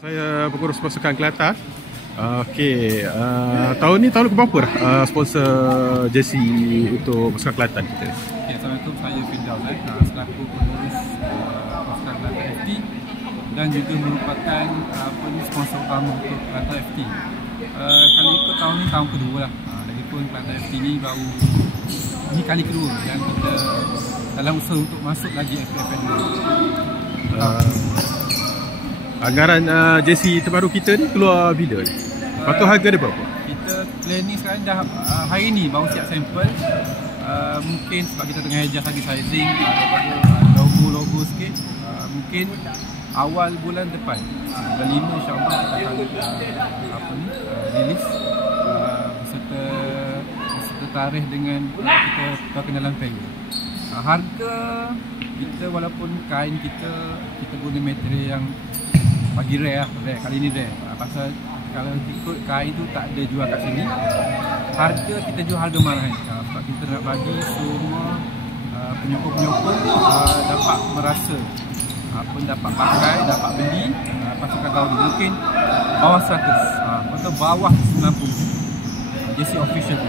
Saya pengurus pasukan Kelantan. Tahun ni tahun keberapa dah sponsor jersey untuk pasukan Kelantan kita? Assalamualaikum, saya Firdaus selaku pengurus pasukan Kelantan FT dan juga merupakan sponsor utama untuk Kelantan FT. Kali ikut tahun ni tahun kedua lah. Lagipun Kelantan FT ni baru ni kali kedua dan kita dalam usaha untuk masuk lagi FPFN. Anggaran jersey terbaru kita ni keluar bila ni? Lepas tu harga dia berapa? Kita planning sekarang dah hari ni baru siap sampel. Mungkin sebab kita tengah adjust lagi sizing logo sikit, mungkin awal bulan depan bulan 5 insyaAllah kita akan release beserta tarikh dengan kita perkenalan player. Harga kita walaupun kain kita guna material yang bagi rare kali ni rare. Pasal kalau ikut kain tu tak ada jual kat sini. Harga kita jual harga mahal sebab kita nak bagi semua penyokong-penyokong dapat merasa pun dapat pakai, dapat beli pasukan tahun ni. Mungkin bawah 100 atau bawah 90 jersey official.